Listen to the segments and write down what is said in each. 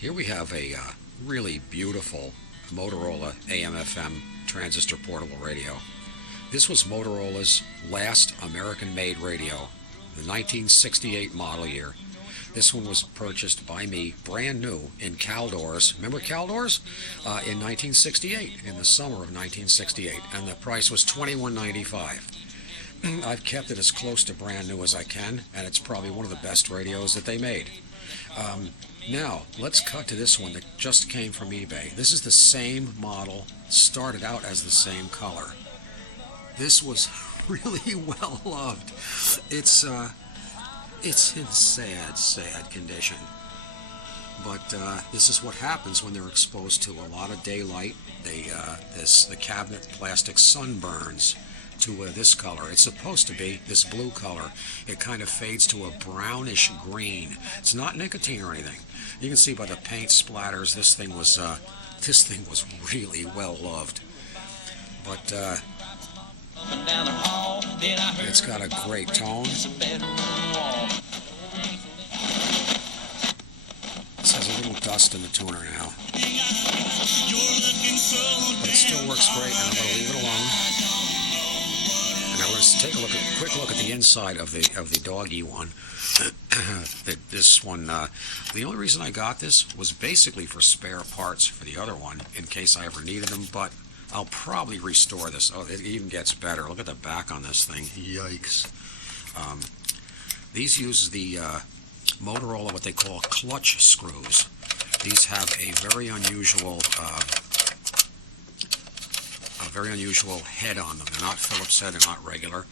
Here we have a really beautiful Motorola AM FM transistor portable radio. This was Motorola's last American-made radio, the 1968 model year. This one was purchased by me brand new in Caldors. Remember Caldors? In 1968, in the summer of 1968, and the price was $21.95. I've kept it as close to brand new as I can, and it's probably one of the best radios that they made. Now, let's cut to this one that just came from eBay. This is the same model, started out as the same color. This was really well loved. It's in sad condition. But this is what happens when they're exposed to a lot of daylight. The cabinet plastic sunburns to this color. It's supposed to be this blue color. It kind of fades to a brownish green. It's not nicotine or anything. You can see by the paint splatters this thing was really well loved. But it's got a great tone. This has a little dust in the tuner now, but it still works great, and I'm going to leave it alone. Now let's take a quick look at the inside of the doggy one. This one, the only reason I got this was basically for spare parts for the other one in case I ever needed them, but I'll probably restore this. Oh, it even gets better. Look at the back on this thing. Yikes. These use the Motorola, what they call clutch screws. These have a very unusual head on them. They're not Phillips head, they're not regular.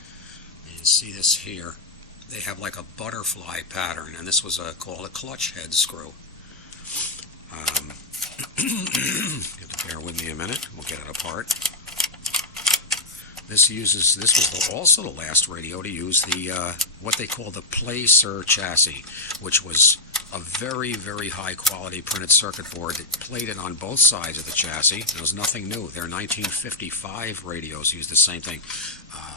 You can see this here. They have like a butterfly pattern, and this was called a clutch head screw. You have to bear with me a minute. We'll get it apart. This was also the last radio to use the what they call the PLAcir chassis, which was a very, very high quality printed circuit board that plated on both sides of the chassis. There was nothing new. Their 1955 radios used the same thing.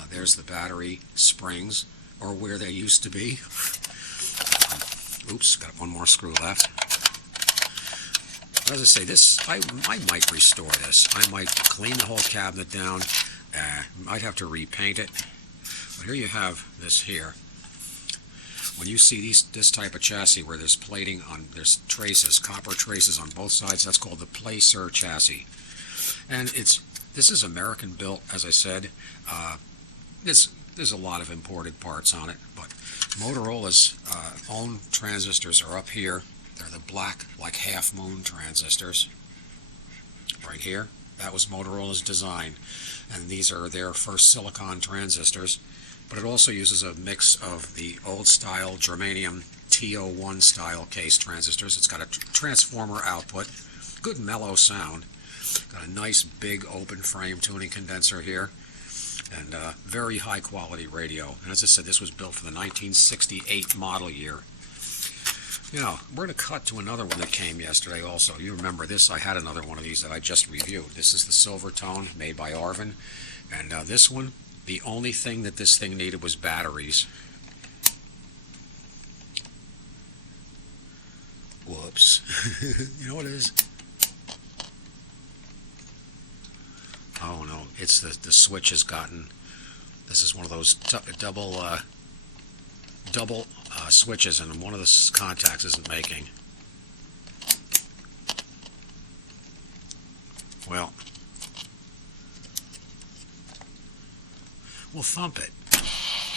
There's the battery springs, or where they used to be. Oops, got one more screw left. As I say, I might restore this. I might clean the whole cabinet down. Might have to repaint it. But here you have this here. When you see this type of chassis where there's plating on, there's traces, copper traces on both sides, that's called the PLAcir chassis. And this is American built, as I said. There's a lot of imported parts on it, but Motorola's own transistors are up here. They're the black, like half-moon transistors. Right here, that was Motorola's design. And these are their first silicon transistors. But it also uses a mix of the old-style germanium TO1 style case transistors. It's got a transformer output, good mellow sound. Got a nice big open frame tuning condenser here. And very high quality radio. And as I said, this was built for the 1968 model year. You know, we're going to cut to another one that came yesterday also. You remember this, I had another one of these that I just reviewed. This is the Silver Tone, made by Arvin. And this one, the only thing that this thing needed was batteries. Whoops. You know what it is? Oh no, it's the switch has gotten, this is one of those double switches, and one of the contacts isn't making. Well, we'll thump it.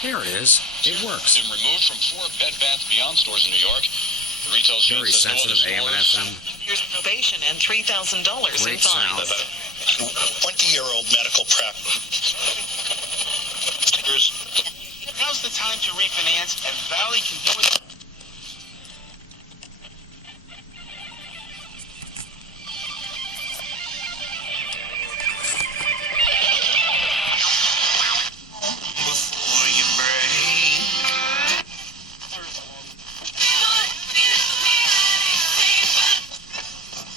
There it is. It works. Been removed from 4 Bed Bath Beyond stores in New York. The retail chain very says sensitive AM and FM. Here's probation and $3,000 in Great sound. fines. 20-year-old medical prep. Now's the time to refinance, and Valley can do it. Before you break.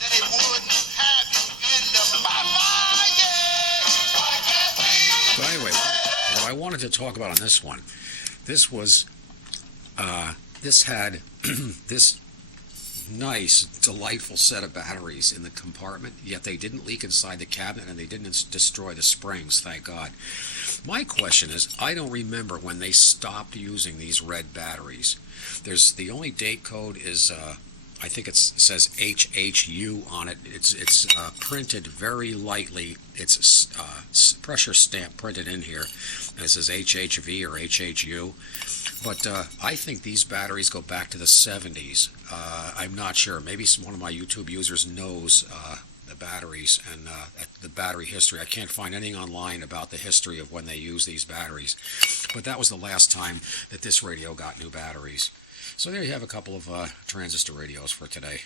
They wouldn't have you in the fire. So anyway, what I wanted to talk about on this one, this was, this had this nice, delightful set of batteries in the compartment, yet they didn't leak inside the cabinet and they didn't destroy the springs, thank God. My question is, I don't remember when they stopped using these red batteries. The only date code is, I think it says HHU on it. It's printed very lightly. It's pressure stamp printed in here, and it says HHV or HHU. But I think these batteries go back to the 70s. I'm not sure. Maybe one of my YouTube users knows the batteries and the battery history. I can't find anything online about the history of when they use these batteries. But that was the last time that this radio got new batteries. So there you have a couple of transistor radios for today.